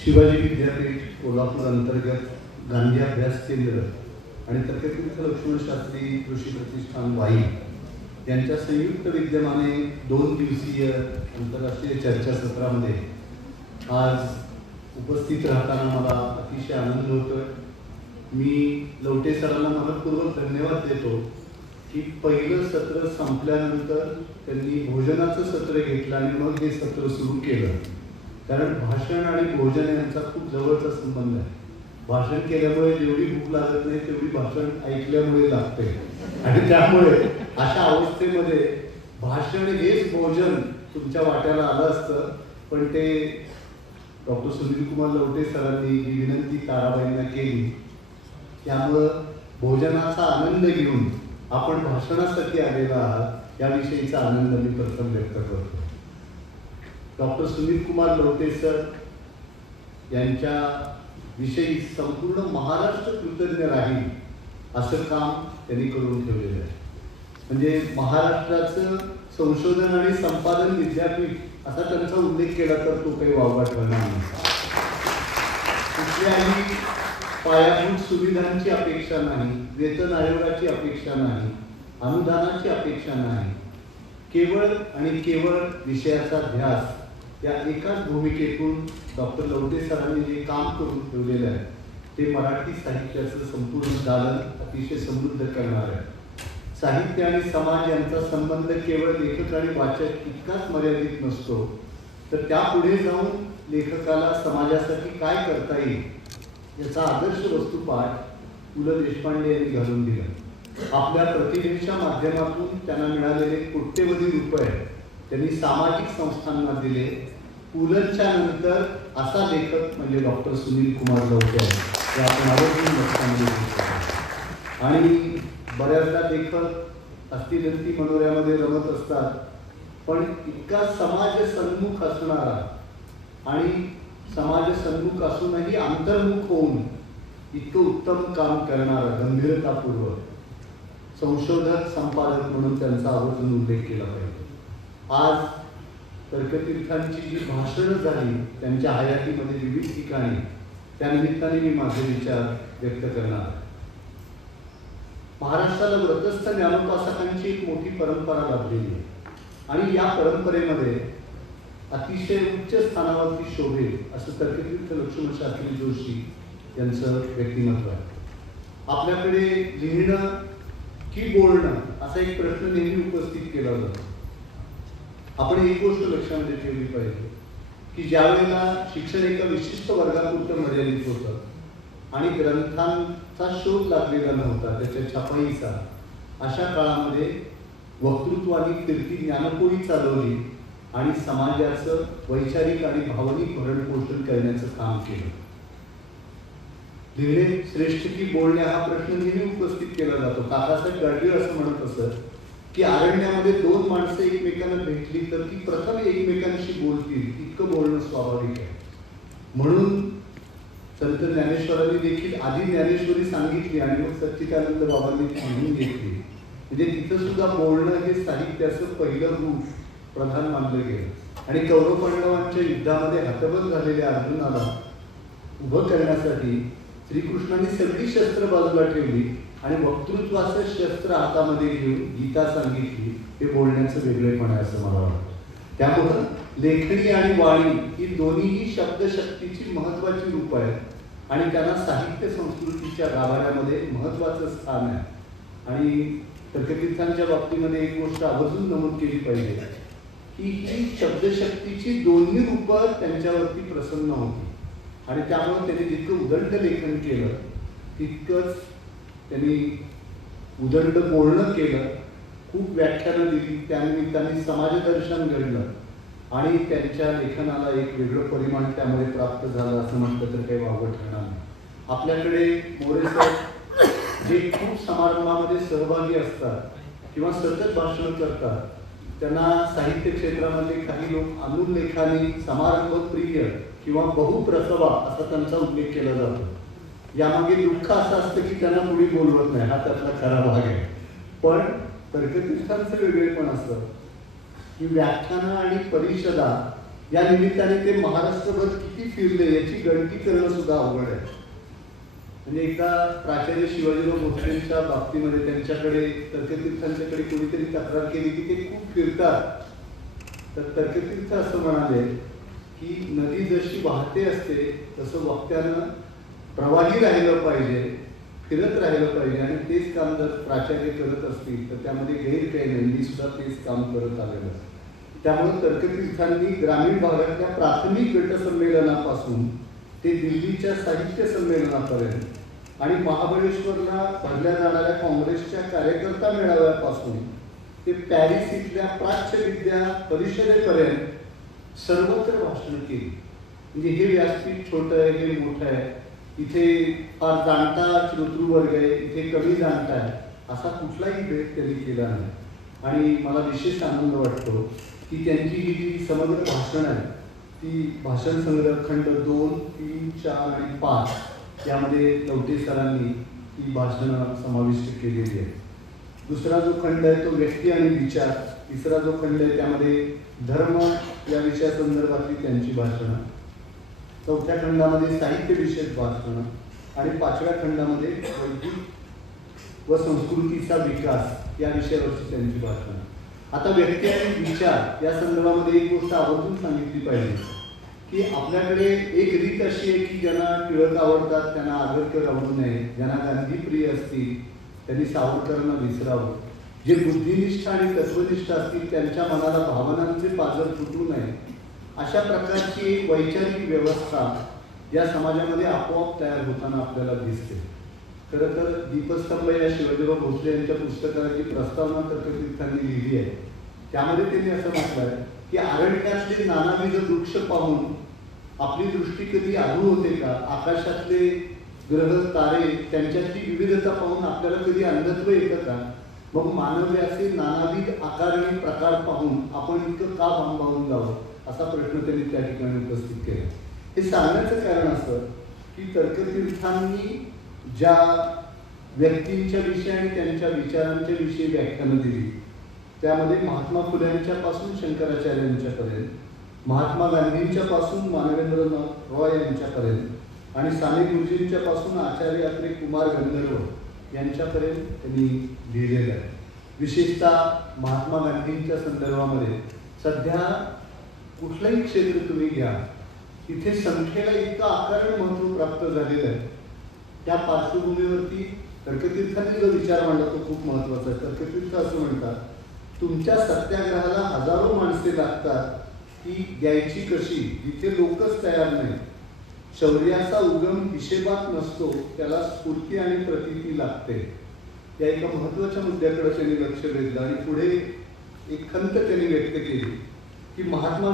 शिवाजी विद्यापीठ कोल्हापूर अंतर्गत गांधी अभ्यास केंद्र आणि तर्कतीर्थ लक्ष्मण शास्त्री कृषी प्रतिष्ठान वाई यांच्या संयुक्त विद्यमाने 2 दिवसीय आंतरराष्ट्रीय चर्चासत्रामध्ये आज उपस्थित राहताना मला अतिशय आनंद होतोय। मी लवटे सरांना मनपूर्वक धन्यवाद देतो की पहिलं सत्र संपल्यानंतर त्यांनी भोजनाचं सत्र घेतलं आणि मग हे सत्र सुरू केलं, कारण भाषण आणि भोजन यांचा खूप जवळचा संबंध आहे। भाषण केल्यामुळे जेवढी भूक लागत नाही तेवढी भाषण ऐकल्यामुळे लागते आणि त्यामुळे अशा अवस्थेमध्ये भाषण हेच भोजन तुमच्या वाट्याला आलं असतं, पण ते डॉक्टर सुनील कुमार लवटे सरांनी जी विनंती ताराबाईंना केली त्यामुळं भोजनाचा आनंद घेऊन आपण भाषणासाठी आलेला आहात याविषयीचा आनंद मी प्रथम व्यक्त करतो। डॉक्टर सुनील कुमार लवटे सर यांच्या विषयी संपूर्ण महाराष्ट्र कृतज्ञ राहील असं काम त्यांनी करून ठेवलेलं आहे। म्हणजे महाराष्ट्राचं संशोधन आणि संपादन विद्यापीठ असा त्यांचा उल्लेख केला तर तो काही वावगा ठरणार नाही। कुठल्याही पायाभूत सुविधांची अपेक्षा नाही, वेतन आयोगाची अपेक्षा नाही, अनुदानाची अपेक्षा नाही, केवळ आणि केवळ विषयाचा ध्यास या एकाच भूमिकेतून डॉक्टर लवटे सरांनी जे काम करून ठेवलेलं आहे ते मराठी साहित्याचं संपूर्ण दालन अतिशय समृद्ध करणार आहे। साहित्य आणि समाज यांचा संबंध केवळ लेखक आणि वाचक इतकाच मर्यादित नसतो, तर त्यापुढे जाऊन लेखकाला समाजासाठी काय करता येईल याचा आदर्श वस्तुपाठ पु ल देशपांडे यांनी घालून दिला। आपल्या प्रतिभेच्या माध्यमातून त्यांना मिळालेले कोट्यवधी रुपये त्यांनी सामाजिक संस्थांना दिले। पुलंच्या नंतर असा लेखक म्हणजे डॉक्टर सुनील कुमार लवटे हे आपण आवर्जून लक्षामध्ये घेतो। आणि बऱ्याचदा लेखक अस्थिजंती मनोऱ्यामध्ये रमत असतात, पण इतका समाज सन्मुख असणारा आणि समाज सन्मुख असूनही अंतर्मुख होऊन इतकं उत्तम काम करणारा गंभीरतापूर्वक संशोधक संपादक म्हणून त्यांचा आवर्जून उल्लेख केला पाहिजे। आज तर्कतीर्थांची जी भाषणं झाली त्यांच्या हयातीमध्ये विविध ठिकाणी, त्यानिमित्ताने मी माझे विचार व्यक्त करणार। महाराष्ट्राला व्रतस्थ ज्ञानोपासकांची एक मोठी परंपरा लाभलेली आहे आणि या परंपरेमध्ये अतिशय उच्च स्थानावरती शोभेल असं तर्कतीर्थ लक्ष्मण शास्त्री जोशी यांचं व्यक्तिमत्व आहे। आपल्याकडे लिहिणं की बोलणं असा एक प्रश्न नेहमी उपस्थित केला जातो। आपण एक गोष्ट लक्षामध्ये ठेवली पाहिजे की ज्यावेळेला शिक्षण एका विशिष्ट वर्गापुरतं मर्यादित होतं आणि ग्रंथांचा शोध लागलेला नव्हता त्याच्या छापाईचा, अशा काळामध्ये वक्तृत्वानी कीर्ती ज्ञानपोळी चालवली आणि समाजाचं वैचारिक आणि भावनिक भरणपोषण करण्याचं काम केलं। लिहिणे श्रेष्ठ की बोलणे हा प्रश्न नेहमी उपस्थित केला जातो। काकासाहेब गाडगीळ असं म्हणत असत की अरण्यामध्ये 2 माणसं एकमेकांना भेटली तर ती प्रथम एकमेकांशी बोलतील, इतकं बोलणं स्वाभाविक आहे। म्हणून संत ज्ञानेश्वरांनी देखील आधी ज्ञानेश्वरी सांगितली आणि मग सच्चिदानंद बाबांनी सांगून घेतली। म्हणजे तिथं सुद्धा बोलणं हे साहित्याचं पहिलं रूप प्रधान मानलं गेलं आणि कौरव पांडवांच्या युद्धामध्ये हतबल झालेल्या अर्जुनाला उभं करण्यासाठी श्रीकृष्णांनी सगळी शस्त्र बाजूला ठेवली आणि वक्तृत्वाचं शस्त्र हातामध्ये घेऊन गीता सांगितली। हे बोलण्याचं वेगळेपण आहे असं मला वाटतं। त्यामुळं लेखणी आणि वाणी ही दोन्हीही शब्दशक्तीची महत्वाची रूप आहेत आणि त्यांना साहित्य संस्कृतीच्या गाभाऱ्यामध्ये महत्वाचं स्थान आहे। आणि तर्कतीर्थांच्या बाबतीमध्ये एक गोष्ट आवर्जून नमूद केली पाहिजे की ही शब्दशक्तीची दोन्ही रूपं त्यांच्यावरती प्रसन्न होती आणि त्यामुळे त्यांनी जितकं उदंड लेखन केलं तितकंच त्यांनी उदंड बोलणं केलं, खूप व्याख्यानं दिली, त्यानिमित्ताने समाजदर्शन घडलं आणि त्यांच्या लेखनाला एक वेगळं परिमाण त्यामुळे प्राप्त झालं असं म्हटलं तर काही वावगं ठरणार नाही। आपल्याकडे मोरे सर जे खूप समारंभामध्ये सहभागी असतात किंवा सतत भाषण करतात, त्यांना साहित्य क्षेत्रामध्ये काही लोक अनुल्लेखाने समारंभ प्रिय किंवा बहुप्रसवा असा त्यांचा उल्लेख केला जातो। यामागे दुःख असं असतं की त्यांना कोणी बोलवत नाही, हा त्यातला खरा भाग आहे। पण तर्कतीर्थांचं वेगळेपण असतं की व्याख्यानं आणि परिषदा या निमित्ताने ते महाराष्ट्रभर किती फिरले याची गणती करणं सुद्धा अवघड आहे. म्हणजे एकदा प्राचार्य शिवाजीराव भोसलेंच्या बाबतीमध्ये त्यांच्याकडे तर्कतीर्थांच्याकडे कोणीतरी तक्रार केली की ते खूप फिरतात. तर तर्कतीर्थ असं म्हणाले की नदी जशी वाहते असते तसं वक्त्यानं प्रवाही राहिलं पाहिजे, फिरत राहिलं पाहिजे, आणि तेच काम जर प्राचार्य करत असतील तर त्यामध्ये गैर काही नाही. मी सुद्धा तेच काम करत आलेलं. त्यामुळे तर्कतीर्थांनी ग्रामीण भागातल्या प्राथमिक गटसंमेलनापासून ते दिल्लीच्या साहित्य संमेलनापर्यंत आणि महाबळेश्वरला भरल्या जाणाऱ्या काँग्रेसच्या कार्यकर्ता मेळाव्यापासून ते पॅरिस इथल्या प्राच्य विद्या परिषदेपर्यंत सर्वत्र भाषण केली. म्हणजे हे व्यासपीठ छोटं आहे, हे मोठं आहे, इथे फार जाणता श्रोतृवर्ग आहे, इथे कमी जाणता आहे, असा कुठलाही भेद त्यांनी केला नाही. आणि मला विशेष आनंद वाटतो की त्यांची ही जी समग्र भाषण आहे ती भाषण संग्रह खंड 2, 3, 4 आणि 5 यामध्ये लवटे सरांनी ही भाषणं समाविष्ट केलेली आहे. दुसरा जो खंड आहे तो व्यक्ती आणि विचार, तिसरा जो खंड आहे त्यामध्ये धर्म या विषयासंदर्भातली त्यांची भाषणं, चौथ्या खंडामध्ये साहित्य विषयक भाषणं आणि 5व्या खंडामध्ये वैदिक व संस्कृतीचा विकास या विषयावरची त्यांची भाषणं. आता व्यक्ती आणि विचार या संदर्भामध्ये एक गोष्ट आवर्जून सांगितली पाहिजे की आपल्याकडे एक रीत अशी आहे की ज्यांना टिळक आवडतात त्यांना आगरकर आवडू नये, ज्यांना गांधी प्रिय असतील त्यांनी सावरकरांना विसरावं, जे बुद्धिनिष्ठ आणि तत्वनिष्ठ असतील त्यांच्या मनाला भावनांचे पाजर फुटू नये, अशा प्रकारची एक वैचारिक व्यवस्था या समाजामध्ये आपोआप तयार होताना आपल्याला दिसते. खरं तर दीपस्तंभ या शिवाजीराव भोसले यांच्या पुस्तकाची प्रस्तावना तर्कतीर्थांनी लिहिली आहे. त्यामध्ये त्यांनी असं म्हटलं आहे की अरण्यातले नानाविध वृक्ष पाहून आपली दृष्टी कधी आधू होते का? आकाशातले ग्रह तारे त्यांच्यातली विविधता पाहून आपल्याला कधी अंधत्व येतं का? मग मानव्याचे नानाविध आकार आणि प्रकार पाहून आपण इतकं का भांबावून जावं, असा प्रश्न त्यांनी त्या ठिकाणी उपस्थित केला. हे सांगण्याचं कारण असं की तर्कतीर्थांनी ज्या व्यक्तींच्या विषयी आणि त्यांच्या विचारांच्या विषयी व्याख्यानं दिली त्यामध्ये महात्मा फुल्यांच्या पासून शंकराचार्यांच्यापर्यंत, महात्मा गांधींच्या पासून मानवेंद्रनाथ रॉय यांच्यापर्यंत आणि साने गुरुजींच्या पासून आचार्य अत्रे कुमार गंधर्व यांच्यापर्यंत त्यांनी लिहिलेलं आहे. विशेषतः महात्मा गांधींच्या संदर्भामध्ये सध्या कुठलंही क्षेत्र तुम्ही घ्या तिथे संख्येला इतकं आकारण महत्त्व प्राप्त झालेलं आहे. त्या पार्श्वभूमीवरती तर्कतीर्थांनी जो विचार मांडला तो खूप महत्त्वाचा आहे. तर्कतीर्थ असं म्हणतात, तुमच्या सत्याग्रहाला हजारो माणसे लागतात, ती द्यायची कशी जिथे लोकच तयार नाही. शौर्याचा उगम हिशेबात नसतो, त्याला स्फूर्ती आणि प्रतीती लागते. या एका महत्त्वाच्या मुद्द्याकडे त्यांनी लक्ष वेधलं आणि पुढे एक खंत त्यांनी व्यक्त केली की महात्मा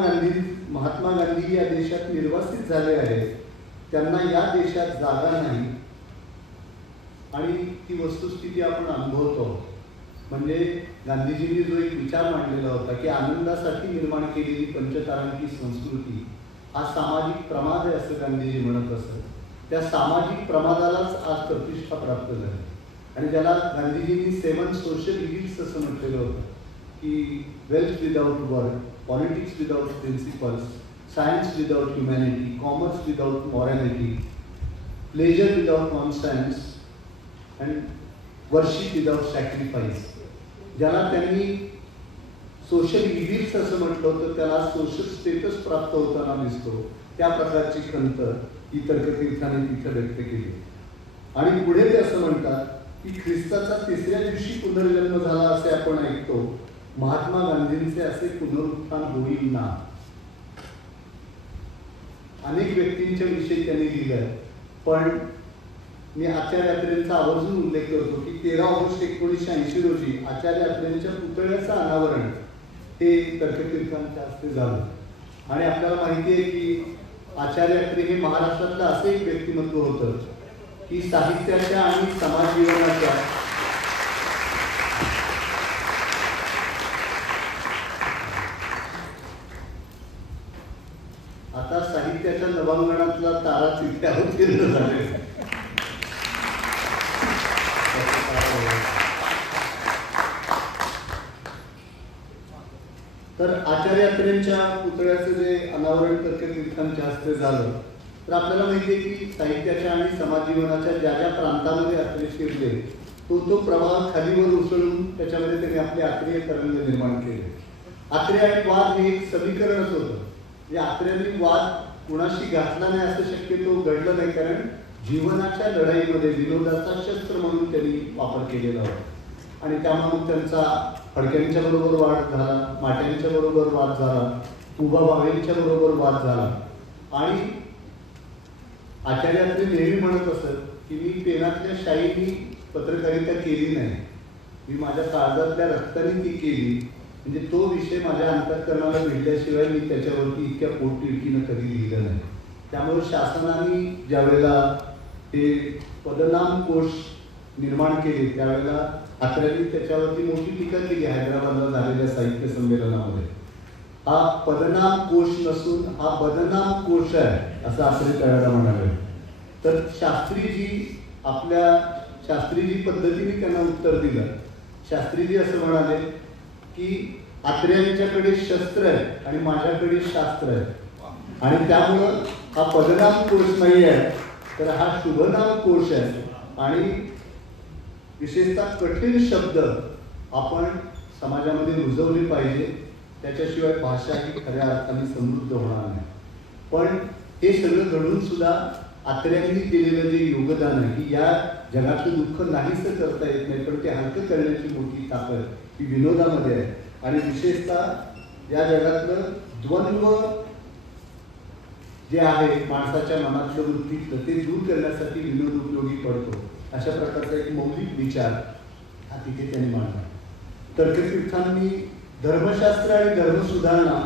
गांधी या देशात निर्वासित झाले आहेत, त्यांना या देशात जागा नाही आणि ती वस्तुस्थिती आपण अनुभवतो. म्हणजे गांधीजींनी जो एक विचार मांडलेला होता की आनंदासाठी निर्माण केलेली पंचतारांकी संस्कृती हा सामाजिक प्रमाद आहे असं गांधीजी म्हणत असत. त्या सामाजिक प्रमादालाच आज प्रतिष्ठा प्राप्त झाली आणि ज्याला गांधीजींनी 7 सोशल इव्हिल्स असं म्हटलेलं होतं की wealth without work, politics without principles, science without humanity, commerce without morality, pleasure without nonsense and worship without sacrifice. ज्याला त्यांनी सोशल इव्हिल्स असं म्हटलं होतं त्याला सोशल स्टेटस प्राप्त होताना दिसतो, त्या प्रकारची खंत ही तर्कतीर्थाने तिथे व्यक्त केली. आणि पुढे ते असं म्हणतात की ख्रिस्ताचा 3ऱ्या दिवशी पुनर्जन्म झाला असे आपण ऐकतो, महात्मा गांधींचे असे पुनरुत्थान होईल ना. अनेक व्यक्तींच्या विषयी त्यांनी लिहिलंय, पण मी आचार्य अत्रेंचा आवर्जून उल्लेख करतो की 13 ऑगस्ट 1980 रोजी आचार्य अत्रेंच्या पुतळ्याचं अनावरण हे तर्कतीर्थांच्या हस्ते झालं. आणि आपल्याला माहिती आहे की आचार्य अत्रे हे महाराष्ट्रातलं असं एक व्यक्तिमत्व होतं की साहित्याच्या आणि समाज जीवनाच्या आता साहित्याच्या नवांगणातला तारा तिथे अवतीर्ण झाले. तर तर आचार्य अत्रेंच्या पुतळ्याचं जे अनावरण तर्कतीर्थांच्या हस्ते झालं, तर आपल्याला माहिती आहे की साहित्याच्या आणि समाज जीवनाच्या ज्या ज्या प्रांतामध्ये अत्रे शिरले तो प्रवाह खालीवर उसळून त्याच्यामध्ये त्यांनी आपले आत्रेय तरंग निर्माण केले. आत्रे आणि वाद हे एक समीकरणच होतं. या आत्र्यांनी वाद कुणाशी घातला नाही असं शक्यतो घडलं नाही, कारण जीवनाच्या लढाईमध्ये विनोदाचा शस्त्र म्हणून त्यांनी वापर केलेला होता. आणि त्यामुळे मग त्यांचा फडक्यांच्या बरोबर वाद झाला, माट्यांच्या बरोबर वाद झाला, उभा भावेंच्या बरोबर वाद झाला. आणि आचार्य अत्रे नेहमी म्हणत असत की मी पेनातल्या शाईनी पत्रकारिता केली नाही, मी माझ्या काळजातल्या रक्ताने ती केली. म्हणजे तो विषय माझ्या अंतःकरणाला भिडल्याशिवाय मी त्याच्यावरती इतक्या पोटतिडकीनं कधी लिहिलं नाही. त्यामुळे शासनाने ज्यावेळेला ते पदनाम कोश निर्माण केले त्यावेळेला अत्र्यांनी त्याच्यावरती मोठी टीका केली हैदराबादला झालेल्या साहित्य संमेलनामध्ये. हा पदनाम कोश नसून हा बदनाम कोश आहे असं अत्रे त्यावेळेला म्हणाले. तर शास्त्रीजी पद्धतीने त्यांना उत्तर दिलं. शास्त्रीजी असं म्हणाले की आत्र्यांच्याकडे शस्त्र आहे आणि माझ्याकडे शास्त्र आहे, आणि त्यामुळं हा पदनाम कोश नाही आहे तर हा शुभनाम कोश आहे. आणि विशेषतः कठीण शब्द आपण समाजामध्ये रुजवले पाहिजे, त्याच्याशिवाय भाषा ही खऱ्या अर्थाने समृद्ध होणार नाही. पण हे सगळं घडून सुद्धा आत्र्यांनी दिलेलं जे योगदान आहे की या जगातलं दुःख नाहीसं करता येत नाही, पण ते हलकं करण्याची मोठी ताकद ही विनोदामध्ये आहे. आणि विशेषतः या जगातलं द्वंद्व जे आहे माणसाच्या मनातलं वृत्तीतलं ते दूर करण्यासाठी विनोद उपयोगी पडतो. अशा प्रकारचा एक मौलिक विचार हा तिथे त्यांनी मांडला. तर्कतीर्थांनी धर्मशास्त्र आणि धर्मसुधारणा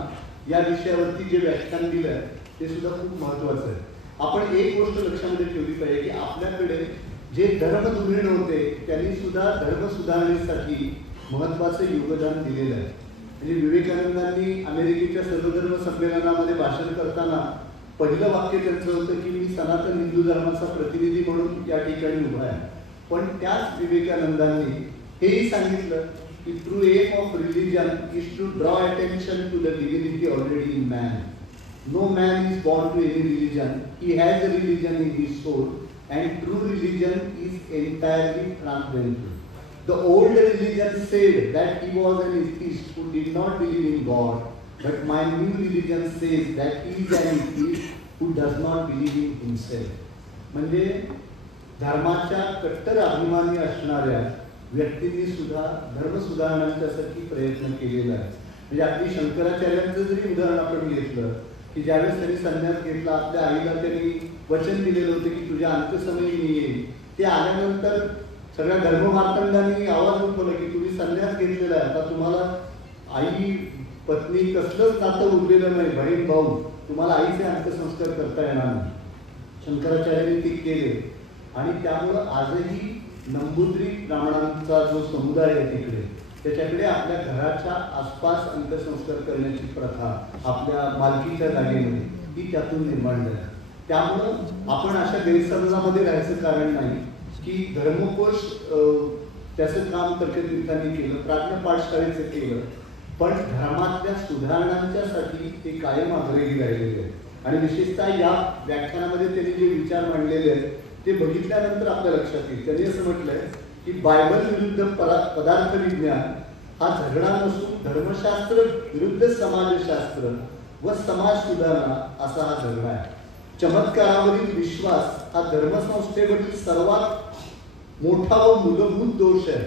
या विषयावरती जे व्याख्यान दिलं ते सुद्धा खूप महत्त्वाचं आहे. आपण एक गोष्ट लक्षामध्ये ठेवली पाहिजे की आपल्याकडे जे धर्मधुरीण होते त्यांनी सुद्धा धर्म सुधारणेसाठी महत्त्वाचं योगदान दिलेलं आहे. म्हणजे विवेकानंदांनी अमेरिकेच्या सर्वधर्म संमेलनामध्ये भाषण करताना पहिलं वाक्य त्यांचं होतं की मी सनातन हिंदू धर्माचा प्रतिनिधी म्हणून या ठिकाणी उभा आहे. पण त्याच विवेकानंदांनी हेही सांगितलं की true aim of religion is to draw attention to the divinity already in man. No man is born to any religion. He has a religion in his soul, and true religion is entirely transcendental. The old religion said that he was an atheist who did not believe in God, but my new religion says that he is an atheist who does not believe in himself. म्हणजे धर्माच्या कट्टर अभिमानी असणाऱ्या व्यक्तींनी सुद्धा धर्म सुधारण्यासाठी प्रयत्न केलेला आहे. म्हणजे अगदी शंकराचार्यांचं जरी उदाहरण आपण घेतलं की ज्यावेळेस त्यांनी संन्यास घेतला, आपल्या आईला त्यांनी वचन दिलेलं होतं की तुझ्या अंत्यसमयी मी येईल. ते आल्यानंतर सगळ्या धर्ममार्तंडांनी आवाज उठवला की तुम्ही संन्यास घेतलेला आहे, आता तुम्हाला आई पत्नी कसलंच नातं उरलेलं नाही, बहीण भाऊ, तुम्हाला आईचे अंत्यसंस्कार करता येणार नाही. शंकराचार्यांनी ते केले आणि त्यामुळं आजही नंबूद्री ब्राह्मणांचा जो समुदाय आहे तिकडे त्याच्याकडे आपल्या घराच्या आसपास अंत्यसंस्कार करण्याची प्रथा आपल्या मालकीच्या जागेमध्ये ही त्यातून निर्माण झाली. त्यामुळं आपण अशा गैरसमजामध्ये राहायचं कारण नाही की धर्मकोश त्याचं काम तर्कतीर्थांनी केलं, प्राज्ञ पाठशाळेचं केलं, पण धर्मातल्या सुधारणांच्यासाठी ते कायम आग्रही राहिलेले आहेत. आणि विशेषतः या व्याख्यानामध्ये त्यांनी जे विचार मांडलेले आहेत ते बघितल्यानंतर आपल्या लक्षात येईल. त्यांनी असं म्हटलंय की बायबल विरुद्ध पदार्थ विज्ञान हा झगडा नसून धर्मशास्त्र विरुद्ध समाजशास्त्र व समाज सुधारणा असा हा झगडा आहे. चमत्कारावरील विश्वास हा धर्मसंस्थेवरील सर्वात मोठा व मूलभूत दोष आहे.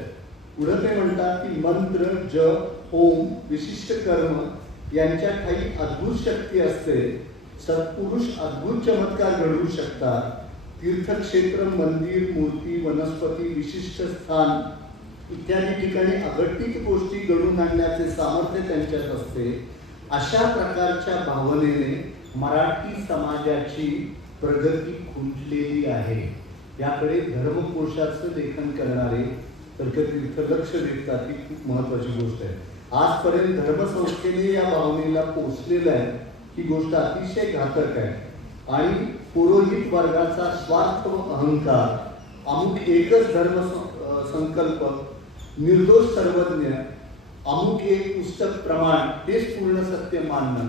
पुढे ते म्हणतात की मंत्र, जप, होम, विशिष्ट कर्म यांच्या काही अद्भुत शक्ती असते. सत्पुरुष अद्भुत चमत्कार घडवू शकतात. तीर्थक्षेत्र, मंदिर, मूर्ती, वनस्पती, विशिष्ट स्थान इत्यादी ठिकाणी अघटित गोष्टी घडवून आणण्याचे सामर्थ्य त्यांच्यात असते. अशा प्रकारच्या भावनेने मराठी समाजाची प्रगती खुंटलेली आहे. याकडे धर्मकोशाचं लेखन करणारे तर्कतीर्थ लक्ष देतात ही खूप महत्वाची गोष्ट आहे. आजपर्यंत धर्मसंस्थेने या भावनेला पोचलेलं आहे ही गोष्ट अतिशय घातक आहे. आणि पुरोहित वर्गाचा स्वार्थ व अहंकार, अमुक एकच धर्म संकल्प, निर्दोष सर्वज्ञ अमुक एक पुस्तक प्रमाण तेच पूर्ण सत्य मानणं,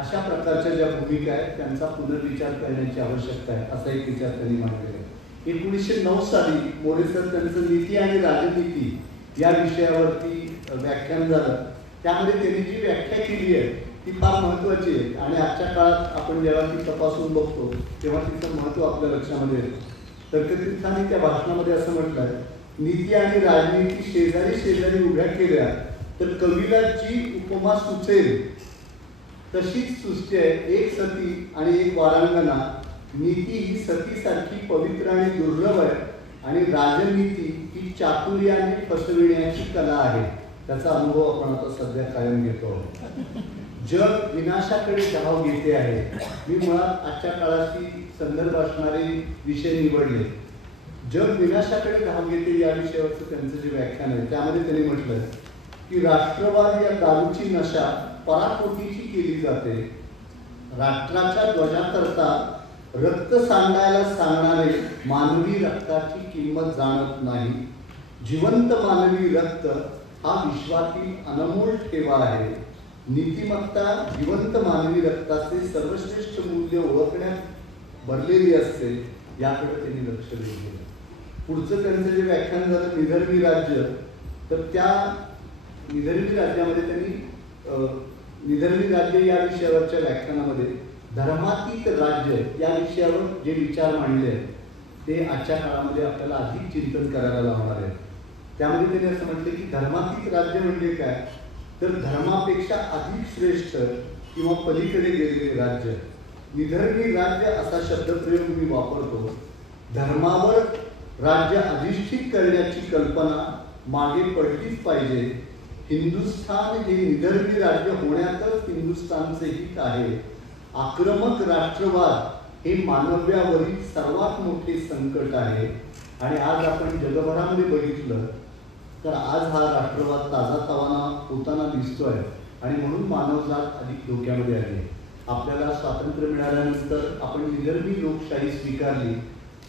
अशा प्रकारच्या ज्या भूमिका आहेत त्यांचा पुनर्विचार करण्याची आवश्यकता आहे, असा एक विचार त्यांनी मांडलेला आहे. 1909 साली मोरे सर त्यांचं नीती आणि राजनीती या विषयावरती व्याख्यान झालं. त्यामध्ये त्यांनी जी व्याख्या केली आहे ती फार महत्त्वाची आहे आणि आजच्या काळात आपण जेव्हा ती तपासून बघतो तेव्हा तिचं महत्त्व आपल्या लक्षामध्ये येतं. तर्कतीर्थांनी त्या भाषणामध्ये असं म्हटलं आहे, नीती आणि राजनीती शेजारी शेजारी उभ्या केल्या तर कवीला जी उपमा सुचेल तशीच सुचते आहे. एक सती आणि एक वारांगना. नीती ही सतीसारखी पवित्र आणि दुर्लभ आहे आणि राजनीती ही चातुर्याने फसविण्याची कला आहे. त्याचा अनुभव आपण आता सध्या कायम घेतो. जग विनाशाकडे धाव घेते आहे. मी मुळात आजच्या काळाशी संदर्भ असणारे विषय निवडले. जग विनाशाकडे धाव घेते या विषयावरचं त्यांचं जे व्याख्यान आहे त्यामध्ये त्यांनी म्हटलं की राष्ट्रवाद या दारूची नशा पराकोटीची केली जाते. राष्ट्राच्या ध्वजाकरता रक्त सांडायला सांगणारे मानवी रक्ताची किंमत जाणत नाही. जिवंत मानवी रक्त हा विश्वातील अनमोल ठेवा आहे. नीतिमत्ता जिवंत मानवी रक्ताचे सर्वश्रेष्ठ मूल्य ओळखण्यात भरलेली असते, याकडे त्यांनी लक्ष दिलं. पुढचं त्यांचं जे व्याख्यान झालं निधर्मी राज्य, तर त्या निधर्मी राज्यामध्ये त्यांनी निधर्मी राज्य या विषयावरच्या व्याख्यानामध्ये धर्मातीत राज्य या विषयावर जे विचार मांडले आहेत ते आजच्या काळामध्ये आपल्याला अधिक चिंतन करायला लावणार आहे. त्यामध्ये त्यांनी असं म्हटलं की धर्मातीत राज्य म्हणजे काय, तर धर्मापेक्षा अधिक श्रेष्ठ किंवा पलीकडे गेलेले राज्य. निधर्मी राज्य असा शब्दप्रयोग मी वापरतो. धर्मावर राज्य अधिष्ठित करण्याची कल्पना मागे पडलीच पाहिजे. हिंदुस्थान हे निधर्मी राज्य होण्यातच हिंदुस्थानचे हित आहे. आक्रमक राष्ट्रवाद हे मानव्यावरील सर्वात मोठे संकट आहे. आणि आज आपण जगभरामध्ये बघितलं तर आज हा राष्ट्रवाद ताजातवाना होताना दिसतोय आणि म्हणून मानवजात अधिक धोक्यामध्ये आली. आपल्याला स्वातंत्र्य मिळाल्यानंतर आपण निधर्मी लोकशाही स्वीकारली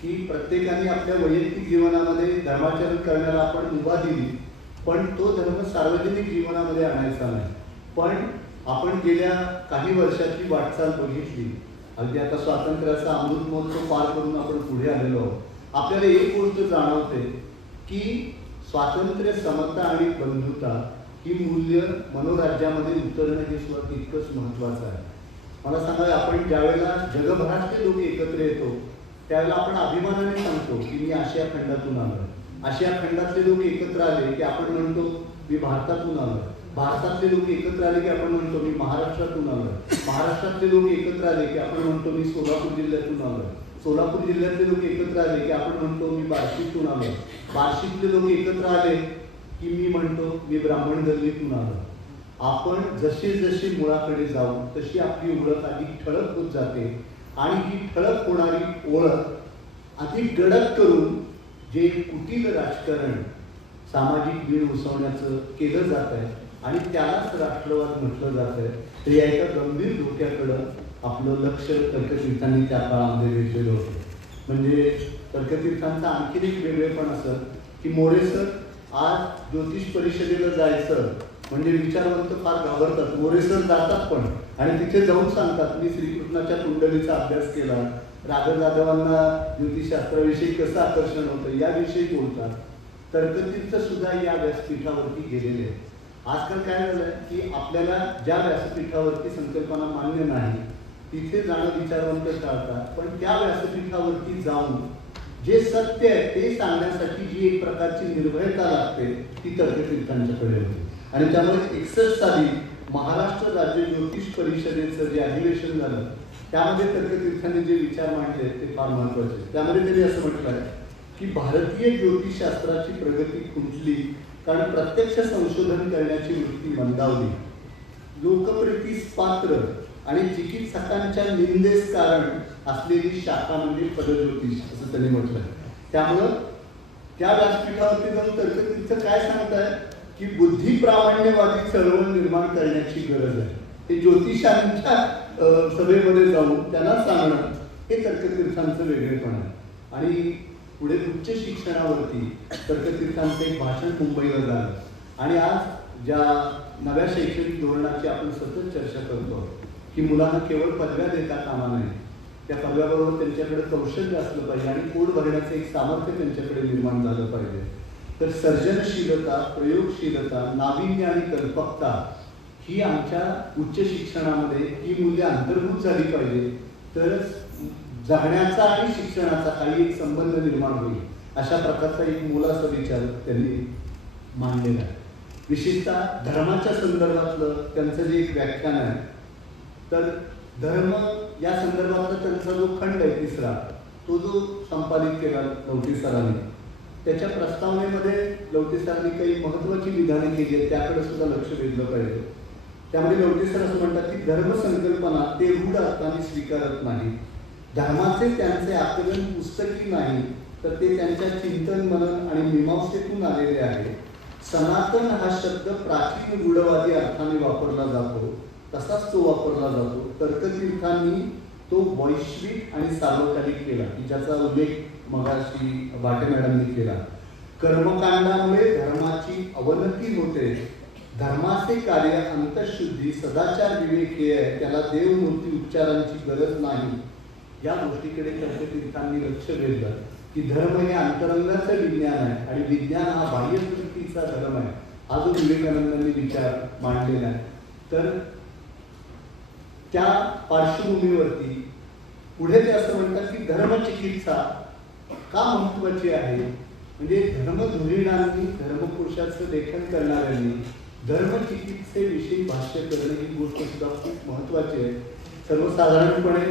की प्रत्येकाने आपल्या वैयक्तिक जीवनामध्ये धर्माचरण करण्याला आपण मुभा दिली, पण तो धर्म सार्वजनिक जीवनामध्ये आणायचा नाही. पण आपण गेल्या काही वर्षाची वाटचाल बघितली. अगदी आता स्वातंत्र्याचा अमृत महोत्सव पार करून आपण पुढे आलेलो आहोत. आपल्याला एक गोष्ट जाणवते की स्वातंत्र्य, समता आणि बंधुता ही मूल्य मनोराज्यामध्ये उतरणं हे सुद्धा तितकंच महत्त्वाचं आहे. मला सांगा, आपण ज्यावेळेला जगभरातले लोक एकत्र येतो त्यावेळेला आपण अभिमानाने सांगतो की मी आशिया खंडातून आलो. आशिया खंडातले लोक एकत्र आले की आपण म्हणतो मी भारतातून आलो. भारतातले लोक एकत्र आले की आपण म्हणतो मी महाराष्ट्रातून आलो. महाराष्ट्रातले लोक एकत्र आले की आपण म्हणतो मी सोलापूर जिल्ह्यातून आलो. सोलापूर जिल्ह्यातले लोक एकत्र आले की आपण म्हणतो मी बार्शीतून आलो. बार्शीतले लोक एकत्र आले की मी म्हणतो मी ब्राह्मण गल्लीतून आलो. आपण जसे जसे मुळाकडे जाऊ तशी आपली ओळख अधिक ठळक होत जाते आणि ही ठळक होणारी ओळख अधिक गडद करून जे कुटील राजकारण सामाजिक बीड उसवण्याचं केलं जात आहे आणि त्यालाच राष्ट्रवाद म्हटलं जात आहे, तर या एका गंभीर धोक्याकडं आपलं लक्ष तर्कतीर्थांनी त्या काळामध्ये वेधलेलं होतं. म्हणजे तर्कतीर्थांचं आणखीन एक वेगळेपण असं की मोरे सर आज ज्योतिष परिषदेला जायचं म्हणजे विचारवंत फार घाबरतात. मोरे सर जातात पण आणि तिथे जाऊन सांगतात मी श्रीकृष्णाच्या कुंडलीचा अभ्यास केला, राघव जाधवांना ज्योतिषशास्त्राविषयी कसं आकर्षण होतं याविषयी बोलतात. तर्कतीर्थ सुद्धा या व्यासपीठावरती गेलेले आहेत. आजकाल काय झालंय की आपल्याला ज्या व्यासपीठावरती संकल्पना मान्य नाही तिथे जाणं विचारवंत टाळतात, पण त्या व्यासपीठावरती जाऊन जे सत्य आहे ते सांगण्यासाठी जी एक प्रकारची निर्भयता लागते ती तर्कतीर्थांच्याकडे होती. आणि त्यामुळे 61 साली महाराष्ट्र राज्य ज्योतिष परिषदेचं जे अधिवेशन झालं त्यामध्ये तर्कतीर्थांनी जे विचार मांडले ते फार महत्त्वाचे. त्यामध्ये त्यांनी असं म्हटलं आहे की भारतीय ज्योतिषशास्त्राची प्रगती खुंटली कारण प्रत्यक्ष संशोधन करण्याची वृत्ती मंदावली. लोकप्रियतेस पात्र आणि चिकित्सकांच्या निंदेस कारण असलेली शाखा म्हणजे पदज्योतिष असं त्यांनी म्हटलं. त्यामुळं त्या व्यासपीठावरती जाऊन तर्कतीर्थ काय सांगताय की बुद्धी प्रामाण्यवादी चळवळ निर्माण करण्याची गरज आहे. ते ज्योतिषांच्या सभेमध्ये जाऊन त्यांना सांगणं हे तर्कतीर्थांचं वेगळेपण आहे. आणि पुढे उच्च शिक्षणावरती तर्कतीर्थांचं एक भाषण मुंबईला झालं आणि आज ज्या नव्या शैक्षणिक धोरणाची आपण सतत चर्चा करतो की मुलांना केवळ पदव्या देता कामा नये, त्या पदव्याबरोबर त्यांच्याकडे कौशल्य असलं पाहिजे आणि पोट भरण्याचं एक सामर्थ्य त्यांच्याकडे निर्माण झालं पाहिजे. तर सर्जनशीलता, प्रयोगशीलता, नाविन्य आणि कल्पकता ही आमच्या उच्च शिक्षणामध्ये ही मूल्य अंतर्भूत झाली पाहिजे, तरच जगण्याचा आणि शिक्षणाचा काही एक संबंध निर्माण होईल. अशा प्रकारचा एक मोलाचा विचार त्यांनी मांडलेला आहे. विशेषतः धर्माच्या संदर्भातलं त्यांचं जे एक व्याख्यान आहे, तर धर्म या संदर्भातला त्यांचा जो खंड आहे तिसरा, तो जो संपादित केला लवटी सरांनी, त्याच्या प्रस्तावनेमध्ये लवटी सरांनी काही महत्त्वाची विधाने केली आहेत, त्याकडे सुद्धा लक्ष वेधलं पाहिजे. त्यामध्ये लवटी सर असं म्हणतात की धर्मसंकल्पना ते रूढ अर्थाने स्वीकारत नाही. धर्माचे त्यांचे आकलन पुस्तकी नाही, तर ते त्यांच्या चिंतन, मनन आणि मीमांसेतून आलेले आहे. सनातन हा शब्द प्राचीन गूढवादी अर्थाने वापरला जातो, तसाच तो वापरला जातो. तर्कतीर्थांनी तो वैश्विक आणि सार्वकालिक केला, की ज्याचा उल्लेख मगाशी भाटे मॅडमनी केला. कर्मकांडामुळे धर्माची अवनती होते. धर्माचे कार्य अंतःशुद्धी, सदाचार, विवेक हे आहे, त्याला देवमूर्ती उपचारांची गरज नाही. या गोष्टीकडे तर्कतीर्थांनी लक्ष वेधलं की धर्म हे अंतरंगाचं विज्ञान आहे आणि विज्ञान हा बाह्यकृतीचा धर्म आहे. हा जो विवेकानंदांनी विचार मांडलेला आहे. तर त्या पार्श्वभूमीवरती पुढे ते असं म्हणतात की धर्मचिकित्सा का महत्वाची आहे. म्हणजे धर्मधुरीणांनी, धर्मपुरुषाचं लेखन करणाऱ्यांनी धर्मचिकित्सेविषयी भाष्य करणं ही गोष्ट सुद्धा खूप महत्वाची आहे. सर्वसाधारणपणे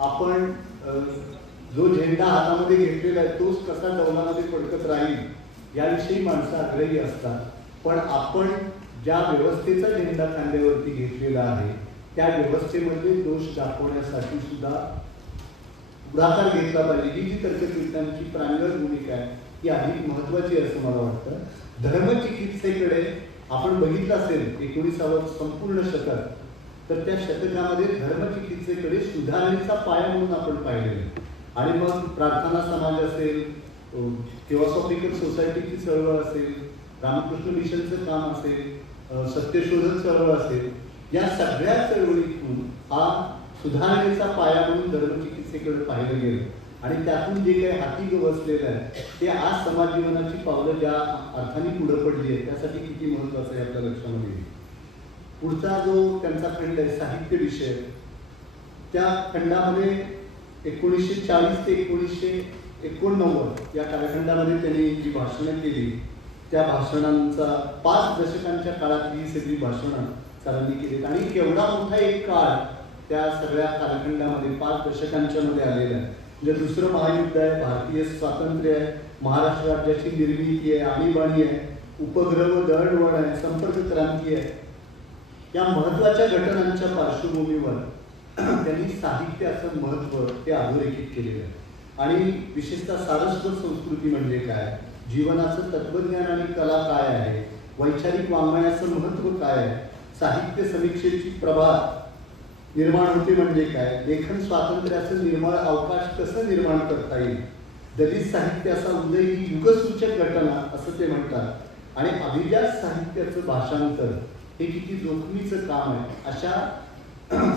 आपण जो झेंडा हातामध्ये घेतलेला आहे तोच कसा डौलामध्ये फडकत राहील याविषयी माणसं आग्रही असतात. पण आपण ज्या व्यवस्थेचा झेंडा खांद्यावरती घेतलेला आहे त्या व्यवस्थेमध्ये दोष दाखवण्यासाठी सुद्धा पुढाकार घेतला पाहिजे. ही जी तर्कतीर्थांची प्रांजळ भूमिका आहे ती अधिक महत्वाची असं मला वाटतं. धर्मचिकित्सेकडे आपण बघितलं असेल 19व्या संपूर्ण शतक, तर त्या शतकामध्ये धर्मचिकित्सेकडे सुधारणेचा पाया म्हणून आपण पाहिलेलं. आणि मग प्रार्थना समाज असेल, थिओसॉफिकल सोसायटीची चळवळ असेल, रामकृष्ण मिशनचं काम असेल, सत्यशोधक चळवळ असेल, या सगळ्या चळवळीतून हा सुधारणेचा पाया म्हणून धर्मचिकित्सेकडे पाहिलं गेलं. आणि त्यातून जे काही हाती गवसलेलं आहे ते आज समाज जीवनाची पावलं ज्या अर्थाने पुढे पडली आहे त्यासाठी किती महत्वाचं आहे आपल्या लक्षामध्ये येईल. पुढचा जो त्यांचा खंड आहे साहित्य विषय, त्या खंडामध्ये 1940 ते 1989 या कालखंडामध्ये त्यांनी जी भाषणं केली त्या भाषणांचा 5 दशकांच्या काळात ही सगळी भाषणं सरांनी केली. आणि केवढा मोठा एक काळ त्या सगळ्या कालखंडामध्ये 5 दशकांच्या मध्ये आलेला आहे. म्हणजे दुसरं महायुद्ध आहे, भारतीय स्वातंत्र्य आहे, महाराष्ट्र राज्याची निर्मिती आहे, आणीबाणी आहे, उपग्रह व दळणवळण आहे, संपर्क क्रांती आहे. या महत्वाच्या घटनांच्या पार्श्वभूमीवर त्यांनी साहित्याचं महत्त्व ते अधोरेखित केलेलं आहे. आणि विशेषतः सारस्वत संस्कृती म्हणजे काय, जीवनाचं तत्वज्ञान आणि कला काय आहे, वैचारिक वाङ्मयाचं महत्त्व काय आहे, साहित्य समीक्षेची प्रभा निर्माण होते म्हणजे काय, लेखन स्वातंत्र्याचं निर्मळ अवकाश कसं निर्माण करता येईल, दलित साहित्याचा उदय ही युगसूचक घटना असं ते म्हणतात. आणि अभिजात साहित्याचं भाषांतर हे किती जोखमीचं काम आहे. अशा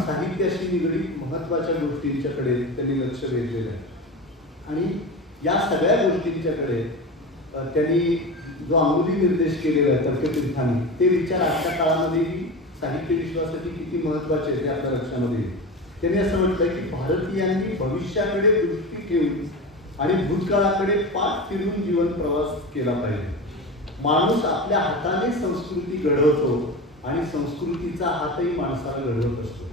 साहित्याशी निगडीत महत्वाच्या गोष्टींच्याकडे त्यांनी लक्ष वेधलेलं आहे. आणि या सगळ्या गोष्टींच्याकडे त्यांनी जो अंगुली निर्देश केलेला आहे तर्कतीर्थांनी, ते विचार आजच्या काळामध्येही साहित्य विश्वासाठी किती महत्वाचे आहे ते आपल्या लक्षामध्ये येईल. त्यांनी असं म्हटलंय की भारतीयांनी भविष्याकडे दृष्टी ठेवून आणि भूतकाळाकडे पाठ फिरून जीवन प्रवास केला पाहिजे. माणूस आपल्या हाताने संस्कृती घडवतो आणि संस्कृतीचा हातही माणसाला घडवत असतो.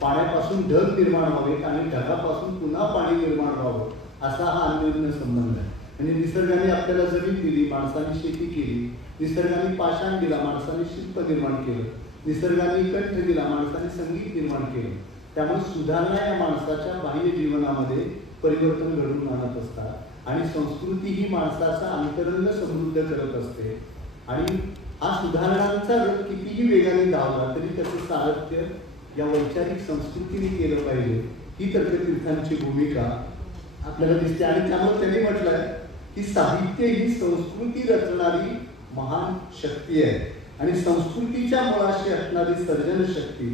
पाण्यापासून ढग निर्माण व्हावेत आणि ढगापासून पुन्हा पाणी निर्माण व्हावं असा हा अन्योन्य संबंध आहे. म्हणजे निसर्गाने आपल्याला जमीन दिली, माणसाने शेती केली, निसर्गाने पाषाण दिला, माणसाने शिल्प निर्माण केलं, निसर्गाने कंठ दिला, माणसाने संगीत निर्माण केलं. त्यामुळे सुधारणा या माणसाच्या बाह्य जीवनामध्ये परिवर्तन घडवून आणत असतात आणि संस्कृती ही माणसाचा अंतरंग समृद्ध करत असते. आणि हा सुधारणांचा रथ कितीही वेगाने धावला तरी त्याचं सारथ्य या वैचारिक संस्कृतीने केलं पाहिजे, ही तर्कतीर्थांची भूमिका आपल्याला दिसते. आणि त्यामुळे त्यांनी म्हटलंय की साहित्य ही संस्कृती रचणारी महान शक्ती आहे आणि संस्कृतीच्या मुळाशी असणारी सर्जनशक्ती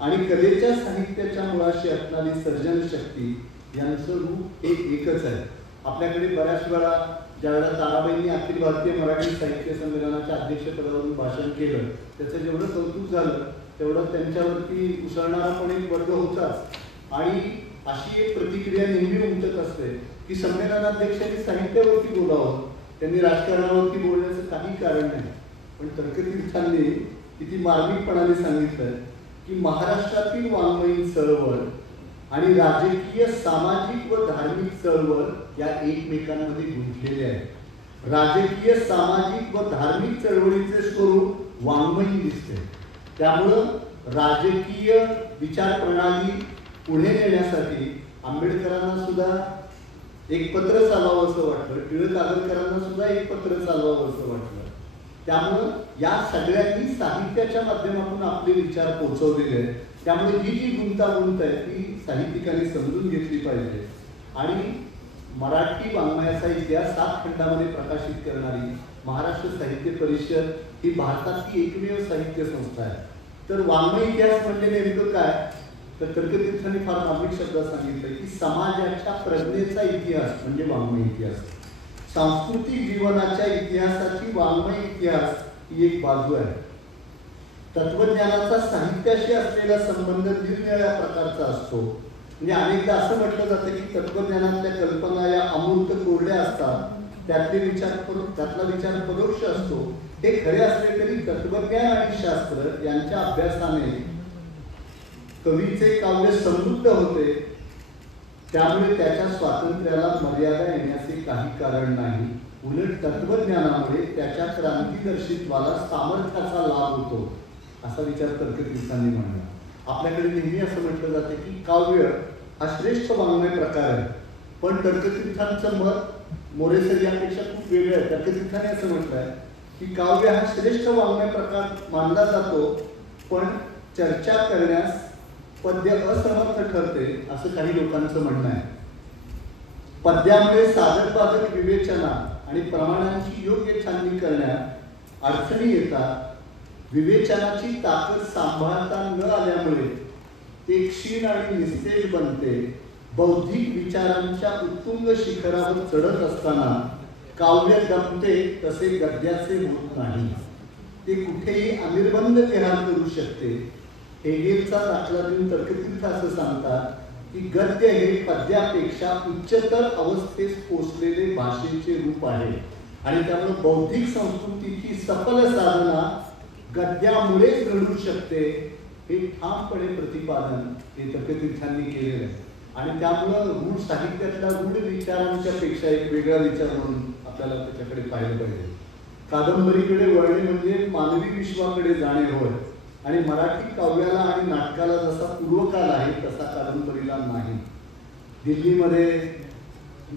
आणि कलेच्या साहित्याच्या मुळाशी असणारी सर्जनशक्ती यांचं रूप हे एकच आहे. आपल्याकडे बऱ्याच वेळा ज्यावेळेला ताराबाईंनी अखिल भारतीय मराठी साहित्य संमेलनाच्या अध्यक्षपदावरून भाषण केलं, त्याचं जेवढं कौतुक झालं तेवढं त्यांच्यावरती उसळणारा पण एक वर्ग होताच. आणि अशी एक प्रतिक्रिया नेहमी उमटत असते की संमेलनाध्यक्षांनी साहित्यावरती बोलावं, त्यांनी राजकारणावरती बोलण्याचं काही कारण नाही. पण तर्कतीर्थांनी किती मार्मिकपणाने सांगितलं की महाराष्ट्रातील वाङ्मयीन चळवळ आणि राजकीय, सामाजिक व धार्मिक चळवळ या एकमेकांमध्ये गुंतलेले आहेत. राजकीय, सामाजिक व धार्मिक चळवळीचे स्वरूप वाङ्मयीन दिसते. त्यामुळं राजकीय विचार प्रणाली पुढे नेण्यासाठी आंबेडकरांना सुद्धा एक पत्र चालवावं असं वाटलं, टिळक आगरकरांना सुद्धा एक पत्र चालवावं असं वाटलं. त्यामुळं या सगळ्यांनी साहित्याच्या माध्यमातून आपले विचार पोहोचवलेले आहेत. त्यामुळे ही जी गुंतागुंत आहे ती साहित्यिकांनी समजून घेतली पाहिजे. आणि मराठी वाङ्मयाचा इतिहास 7 खंडामध्ये प्रकाशित करणारी महाराष्ट्र साहित्य परिषद ही भारतातली एकमेव साहित्य संस्था आहे. तर वाङ्मय इतिहास म्हणजे नेमकं काय, तर तर्कतीर्थांनी फार मार्मिक शब्दात सांगितलं की समाजाच्या प्रज्ञेचा इतिहास म्हणजे वाङ्मय इतिहास. सांस्कृतिक जीवनाच्या इतिहासाची वाङ्मय इतिहास ही एक बाजू आहे. तत्वज्ञानाचा साहित्याशी असलेला संबंध निरनिराळ्या प्रकारचा असतो. म्हणजे अनेकदा असं म्हटलं जातं की तत्वज्ञानातल्या कल्पना या अमूर्त कोरड्या असतात, त्यातला विचार परोक्ष असतो. हे खरे असले तरी तत्वज्ञान आणि शास्त्र यांच्या अभ्यासाने कवीचे काव्य समृद्ध होते. त्यामुळे त्याच्या स्वातंत्र्याला मर्यादा येण्याचे काही कारण नाही. उलट तत्वज्ञानामुळे त्याच्या क्रांतिदर्शित्वाला सामर्थ्याचा लाभ होतो असा विचार तर्कतीर्थांनी मांडला. आपल्याकडे नेहमी असं म्हटलं जाते की काव्य हा श्रेष्ठ वाङ्मय प्रकार आहे. पण तर्कतीर्थांचं मत मोरेसर यापेक्षा खूप वेगळं आहे. तर्कतीर्थांनी असं म्हटलंय की काव्य हा श्रेष्ठ वाङ्मय प्रकार मानला जातो, पण चर्चा करण्यास पद्य असमर्थ ठरते असं काही लोकांचं म्हणणं आहे. पद्यामुळे साधक बाधक विवेचना आणि प्रमाणांची योग्य छाननी करण्यात अडचणी येतात. विवेचनाची ताकद सांभाळता न आल्यामुळे ते क्षीण आणि निस्तेज बनते. बौद्धिक विचारांच्या उत्तुंग शिखरावर चढत असताना काव्य दमते तसे गद्याचे होत नाही. ते कुठेही अनिर्बंध विहार करू शकते. हेगेलचा दाखला देऊन तर्कतीर्थ असं सांगतात की गद्य हे पद्यापेक्षा उच्चतर अवस्थेस पोचलेले भाषेचे रूप आहे आणि त्यामुळे बौद्धिक संस्कृतीची सफल साधना गद्यामुळेच घडू शकते हे ठामपणे प्रतिपादन हे तर्कतीर्थांनी केलेलं आहे. आणि त्यामुळं रूढ साहित्यातल्या रूढ विचारांच्या पेक्षा एक वेगळा विचार म्हणून आपल्याला त्याच्याकडे पाहिलं पाहिजे. कादंबरीकडे वळणे म्हणजे मानवी विश्वाकडे जाणे होय. आणि मराठी काव्याला आणि नाटकाला जसा पूर्वकाल आहे तसा कादंबरीला नाही. दिल्लीमध्ये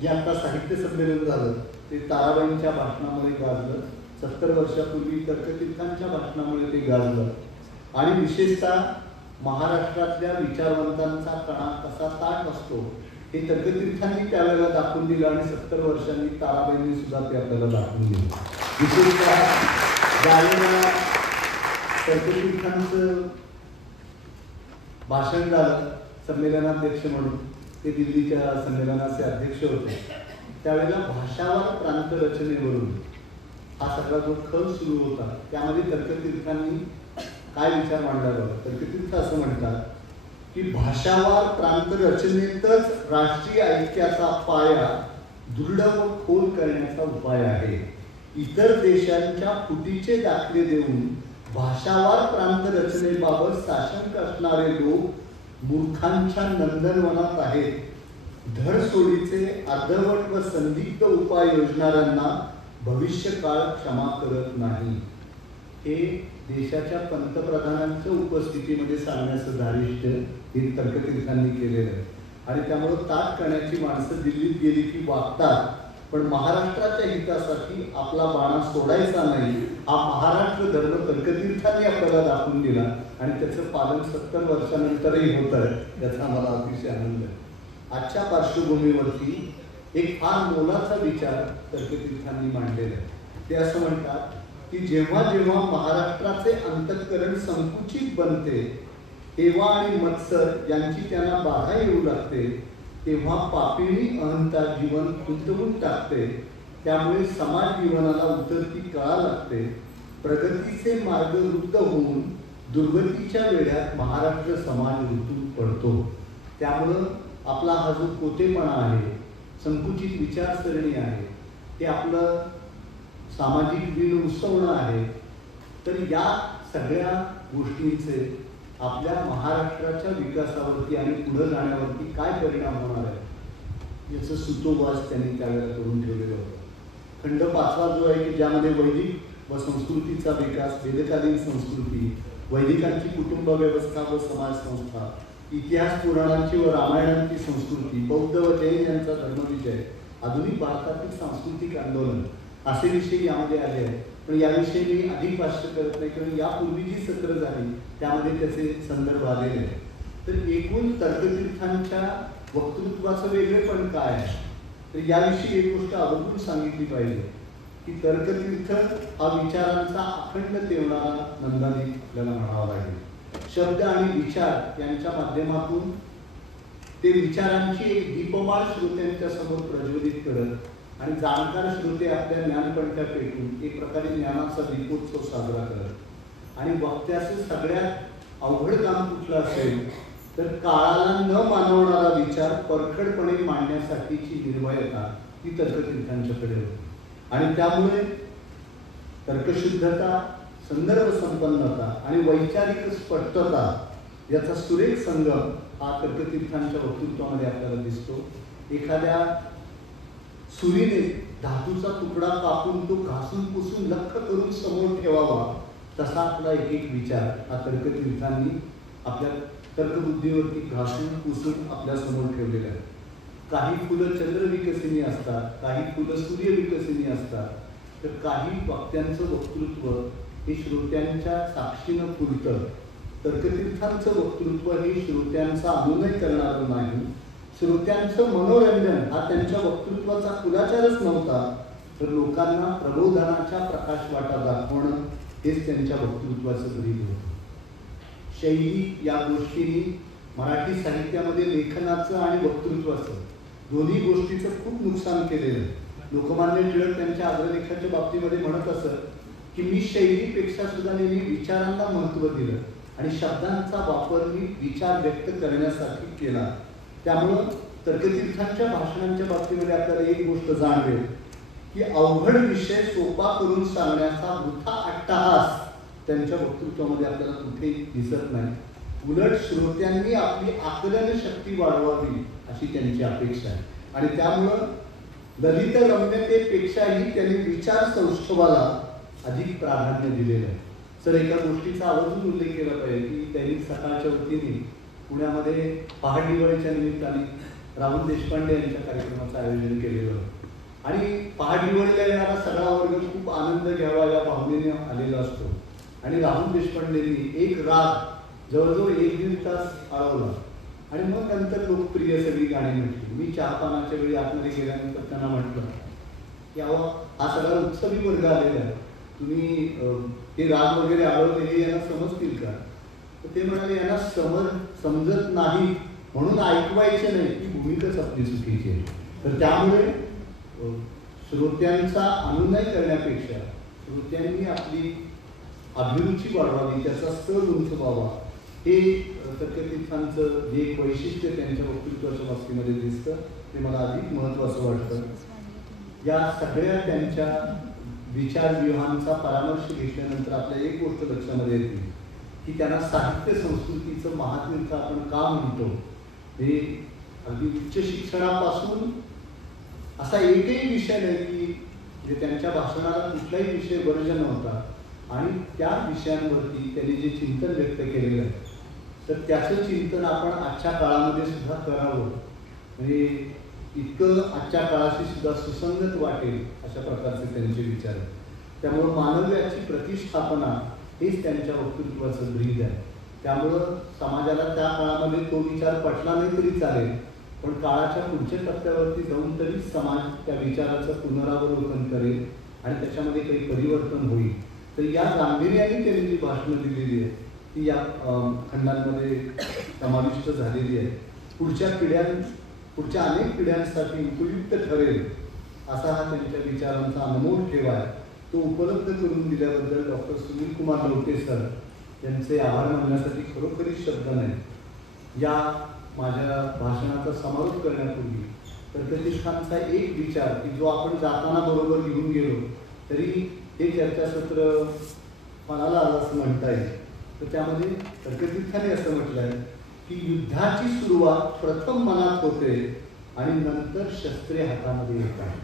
जे आता साहित्य संमेलन झालं ते ताराबाईंच्या भाषणामुळे गाजलं. 70 वर्षापूर्वी तर्कतीर्थांच्या भाषणामुळे ते गाजलं. आणि विशेषतः महाराष्ट्रातल्या विचारवंतांचा कणा कसा ताट असतो हे तर्कतीर्थांनी त्यावेळेला दाखवून दिलं आणि 70 वर्षांनी ताराबाईंनी सुद्धा ते आपल्याला दाखवून दिलं. विशेषतः ज्यावेळेला तर्कतीर्थांचं भाषण झालं संमेलनाध्यक्ष म्हणून, ते दिल्लीच्या संमेलनाचे अध्यक्ष होते, त्यावेळेला भाषावार प्रांत रचनेवरून हा सगळा जो खल सुरू होता त्यामध्ये तर्कतीर्थांनी काय विचार मांडला बघा. तर्कतीर्थ असं म्हणतात की भाषावार प्रांत रचनेतच राष्ट्रीय ऐक्याचा पाया दृढ व खोल करण्याचा उपाय आहे. इतर देशांच्या फुटीचे दाखले देऊन भाषावार प्रांत रचनेबाबत साशंक असणारे लोक मूर्खांच्या नंदनवनात आहेत. धडसोडीचे अर्धवट व संदिग्ध उपाय योजणाऱ्यांना भविष्यकाळ क्षमा करत नाही. हे देशाच्या पंतप्रधानांच्या उपस्थितीमध्ये सांगण्याचं धारिष्ट्य हे तर्कतीर्थांनी केलेलं आहे. आणि त्यामुळे ताट करण्याची माणसं दिल्लीत गेली की वागतात, पण महाराष्ट्राच्या हितासाठी आपला बाणा सोडायचा नाही हा महाराष्ट्र धर्म तर्कतीर्थांनी आपल्याला दाखवून दिला आणि त्याचं पालन 70 वर्षानंतरही होत आहे याचा मला अतिशय आनंद आहे. आजच्या पार्श्वभूमीवरती एक फार मोलाचा विचार तर्कतीर्थांनी मांडलेला आहे. ते असं म्हणतात की जेव्हा जेव्हा महाराष्ट्राचे अंतःकरण संकुचित बनते, हेवा आणि मत्सर यांची त्यांना बाधा येऊ लागते, तेव्हा पापिणी अहंता जीवन गुंतवून टाकते. त्यामुळे समाज जीवनाला उतरती कळा लागते. प्रगतीचे मार्ग रुद्ध होऊन दुर्गतीच्या वेळात महाराष्ट्र समाज ऋतूत पडतो. त्यामुळं आपला हा जो कोतेपणा आहे, संकुचित विचारसरणी आहे, ते आपलं सामाजिक बिल उसवणं आहे. तर या सगळ्या गोष्टींचे आपल्या महाराष्ट्राच्या विकासावरती आणि पुढे जाण्यावरती काय परिणाम होणार आहे याचं सुतोवाच त्यांनी त्यावेळेला करून ठेवलेलं होतं. खंड 5वा जो आहे की ज्यामध्ये वैदिक व संस्कृतीचा विकास, वेदकालीन संस्कृती, वैदिकांची कुटुंब व्यवस्था व समाज संस्था, इतिहास पुराणांची व रामायणांची संस्कृती, बौद्ध व जैन यांचा धर्मविजय, आधुनिक भारतातील सांस्कृतिक आंदोलन असे विषय यामध्ये आले आहेत. पण याविषयी मी अधिक भाष्य करत नाही, कारण यापूर्वी जी सत्र झाली त्यामध्ये त्याचे संदर्भ आलेले आहेत. तर एकूण तर्कतीर्थांच्या वक्तृत्वाचं वेगळेपण काय आहे, तर याविषयी एक गोष्ट आवर्जून सांगितली पाहिजे की तर्कतीर्थ हा विचारांचा अखंड तेवणारा नंदादीप आपल्याला म्हणावा लागेल. शब्द आणि विचार यांच्या माध्यमातून ते विचारांची एक दीपमाळ श्रोत्यांच्या समोर प्रज्वलित करत आणि जाणकार श्रोते आपल्या ज्ञानपंट्या पेटून एक प्रकारे ज्ञानाचा दीपोत्सव साजरा करत. आणि वक्त्याचं सगळ्यात अवघड काम कुठलं असेल तर काळाला न मानवणारा विचार परखडपणे मांडण्यासाठीची निर्भयता ही तर्कतीर्थांच्याकडे होती. आणि त्यामुळे तर्कशुद्धता, संदर्भ संपन्नता आणि वैचारिक स्पष्टता याचा सुरेख संगम हा तर्कतीर्थांच्या वक्तृत्वामध्ये आपल्याला दिसतो. एखाद्या सुरीने धातूचा तुकडा कापून तो घासून पुसून लख करून समोर ठेवावा, तसा आपला एक एक विचार हा तर्कतीर्थांनी आपल्या तर्कबुद्धीवरती घासून पुसून आपल्या समोर ठेवलेला आहे. काही फुलं चंद्र विकसिनी असतात, काही फुलं सूर्य विकसिनी असतात, तर काही वक्त्यांचं वक्तृत्व हे श्रोत्यांच्या साक्षीनं फुलतं. तर्कतीर्थांचं वक्तृत्व हे श्रोत्यांचा अनुनय करणारं नाही, श्रोत्यांचं मनोरंजन हा त्यांच्या वक्तृत्वाचा कुलाचारच नव्हता, तर लोकांना प्रबोधनाच्या प्रकाशवाटा दाखवणं हेच त्यांच्या वक्तृत्वाचं ब्रीद होतं. शैली या गोष्टींनी मराठी साहित्यामध्ये लेखनाचं आणि वक्तृत्वाचं दोन्ही गोष्टीचं खूप नुकसान केलेलं आहे. लोकमान्य टिळक त्यांच्या आग्रलेखाच्या बाबतीमध्ये म्हणत असत की मी शैलीपेक्षा सुद्धा नेहमी विचारांना महत्त्व दिलं आणि शब्दांचा वापर मी विचार व्यक्त करण्यासाठी केला. त्यामुळं तर्कतीर्थांच्या भाषणांच्या बाबतीमध्ये आपल्याला एक गोष्ट जाणवेल की अवघड विषय सोपा करून सांगण्याचा वृथा अट्टहास त्यांच्या वक्तृत्वामध्ये आपल्याला कुठेही दिसत नाही. उलट श्रोत्यांनी आपली आकलन शक्ती वाढवावी अशी त्यांची अपेक्षा आहे. आणि त्यामुळं ललित रम्यतेपेक्षाही त्यांनी विचार सौष्ठवाला अधिक प्राधान्य दिलेलं आहे. सर, एका गोष्टीचा आवर्जून उल्लेख केला पाहिजे की दैनिक सकाळच्या वतीने पुण्यामध्ये पहाट दिवाळीच्या निमित्ताने राहुल देशपांडे यांच्या कार्यक्रमाचं आयोजन केलेलं होतं. आणि पहाट दिवाळीला येणारा सगळा वर्ग खूप आनंद घ्यावा या भावनेने आलेला असतो. आणि राहुल देशपांडेंनी एक राग जवळजवळ 1-1.5 तास आळवला आणि मग नंतर लोकप्रिय सगळी गाणी म्हटली. मी चहापानाच्या वेळी आतमध्ये गेल्यानंतर त्यांना म्हटलं की अहो, हा सगळा उत्सवी वर्ग आलेला आहे, तुम्ही हे राग वगैरे आळवले हे यांना समजतील का? तर ते म्हणाले यांना समजत नाही म्हणून ऐकवायचे नाही, ती भूमिकाच आपली चुकीची आहे. तर त्यामुळे श्रोत्यांचा अनुनय करण्यापेक्षा श्रोत्यांनी आपली अभिरुची वाढवावी, त्याचा स्तर उंचवावा, हे तर्कतीर्थांचं जे एक वैशिष्ट्य त्यांच्या वक्तृत्वाच्या बाबतीमध्ये दिसतं ते मला अधिक महत्त्वाचं वाटतं. या सगळ्या त्यांच्या विचारव्यूहांचा परामर्श घेतल्यानंतर आपल्या एक गोष्ट लक्षामध्ये येते की त्यांना साहित्य संस्कृतीचं महातीर्थ आपण का म्हणतो. हे अगदी उच्च शिक्षणापासून असा एकही विषय नाही की म्हणजे त्यांच्या भाषणाला कुठलाही विषय वर्ज्य नव्हता आणि त्या विषयांवरती त्यांनी जे चिंतन व्यक्त केलेलं आहे तर त्याचं चिंतन आपण आजच्या काळामध्ये सुद्धा करावं, म्हणजे इतकं आजच्या काळाशी सुद्धा सुसंगत वाटेल अशा प्रकारचे त्यांचे विचार आहेत. त्यामुळं मानव्याची प्रतिष्ठापना हेच त्यांच्या वक्तृत्वाचं ब्रीद आहे. त्यामुळं समाजाला त्या काळामध्ये तो विचार पटला नाही तरी चालेल, पण काळाच्या पुढच्या टप्प्यावरती जाऊन तरी समाज त्या विचाराचं पुनरावलोकन करेल आणि त्याच्यामध्ये काही परिवर्तन होईल. तर या गांभीर्याने त्यांनी जी भाषणं दिलेली आहे ती या खंडांमध्ये समाविष्ट झालेली आहे. पुढच्या अनेक पिढ्यांसाठी उपयुक्त ठरेल असा हा त्यांच्या विचारांचा अनमोल ठेवा आहे. तो उपलब्ध करून दिल्याबद्दल डॉक्टर सुनील कुमार लवटे सर यांचे आभार मानण्यासाठी खरोखरीच शब्द नाही. या माझ्या भाषणाचा समारोप करण्यापूर्वी प्रतिष्ठानचा एक विचार की जो आपण जाताना बरोबर घेऊन गेलो तरी हे चर्चासत्र मनाला आलं असं म्हणता येईल. तर त्यामध्ये तर्कतीर्थाने असं म्हटलं आहे की युद्धाची सुरुवात प्रथम मनात होते आणि नंतर शस्त्रे हातामध्ये येतात.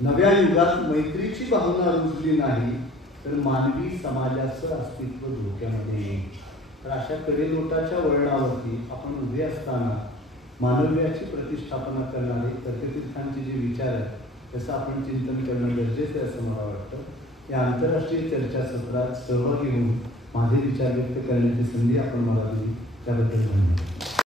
नव्या युगात मैत्रीची भावना रुजली नाही तर मानवी समाजाचं अस्तित्व धोक्यामध्ये येईल. तर अशा कडेलोटाच्या वळणावरती आपण उभे असताना मानव्याची प्रतिष्ठापना करणारे तर्कतीर्थांचे जे विचार आहेत त्याचं आपण चिंतन करणं गरजेचं आहे असं मला वाटतं. या आंतरराष्ट्रीय चर्चासत्रात सहभागी होऊन माझे विचार व्यक्त करण्याची संधी आपण मला दिली त्याबद्दल धन्यवाद.